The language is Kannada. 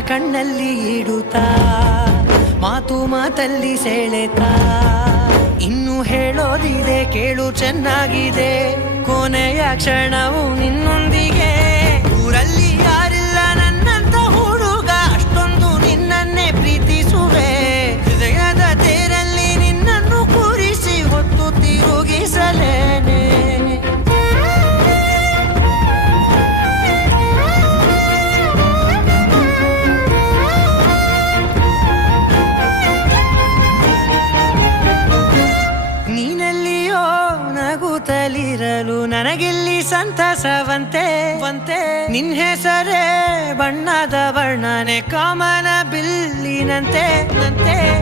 ಕಣ್ಣಲ್ಲಿ ಇಡುತ್ತಾ ಮಾತು ಮಾತಲ್ಲಿ ಸೆಳೆತಾ. ಇನ್ನು ಹೇಳೋದಿದೆ ಕೇಳು ಚೆನ್ನಾಗಿದೆ. ಕೊನೆಯ ಕ್ಷಣವು ನಿನ್ನೊಂದಿಗೆ ನೀನಲ್ಲಿಯೋ ನಗುತ್ತಲಿರಲು ನನಗಿಲ್ಲಿ ಸಂತಸವಂತೆ. ವಂತೆ. ನಿನ್ ಹೆಸರೇ ಬಣ್ಣದ ಬಣ್ಣನೆ ಕಾಮನ ಬಿಲ್ಲಿನಂತೆ. ನಂತೆ.